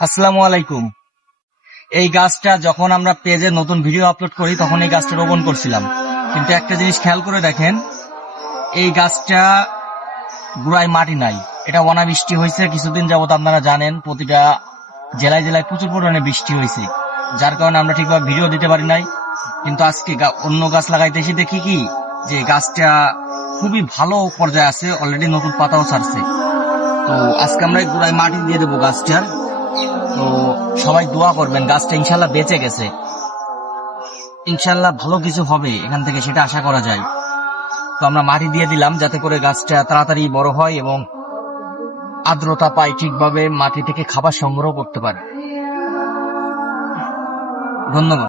আসসালামু আলাইকুম। এই গাছটা যখন আমরা পেজে নতুন ভিডিও আপলোড করি তখন এই গাছটা রোপণ করছিলাম, কিন্তু একটা জিনিস খেয়াল করে দেখেন, এই গাছটা গোড়ায় মাটি নাই। এটা অনাবৃষ্টি হয়েছে কিছুদিন যাবত, আপনারা জানেন প্রতিটা জেলায় জেলায় প্রচুর পরিমাণে বৃষ্টি হয়েছে, যার কারণে আমরা ঠিকভাবে ভিডিও দিতে পারি নাই। কিন্তু আজকে অন্য গাছ লাগাইতে এসে দেখি কি যে গাছটা খুবই ভালো পর্যায়ে আছে, অলরেডি নতুন পাতাও ছাড়ছে। তো আজকে আমরা এই গোড়ায় মাটি দিয়ে দেবো গাছটার। তো সবাই দোয়া করবেন, গাছটা ইনশাল্লাহ বেঁচে গেছে, ইনশাল্লাহ ভালো কিছু হবে এখান থেকে, সেটা আশা করা যায়। তো আমরা মাটি দিয়ে দিলাম যাতে করে গাছটা তাড়াতাড়ি বড় হয় এবং আর্দ্রতা পায়, ঠিকভাবে মাটি থেকে খাবার সংগ্রহ করতে পারে। ধন্যবাদ।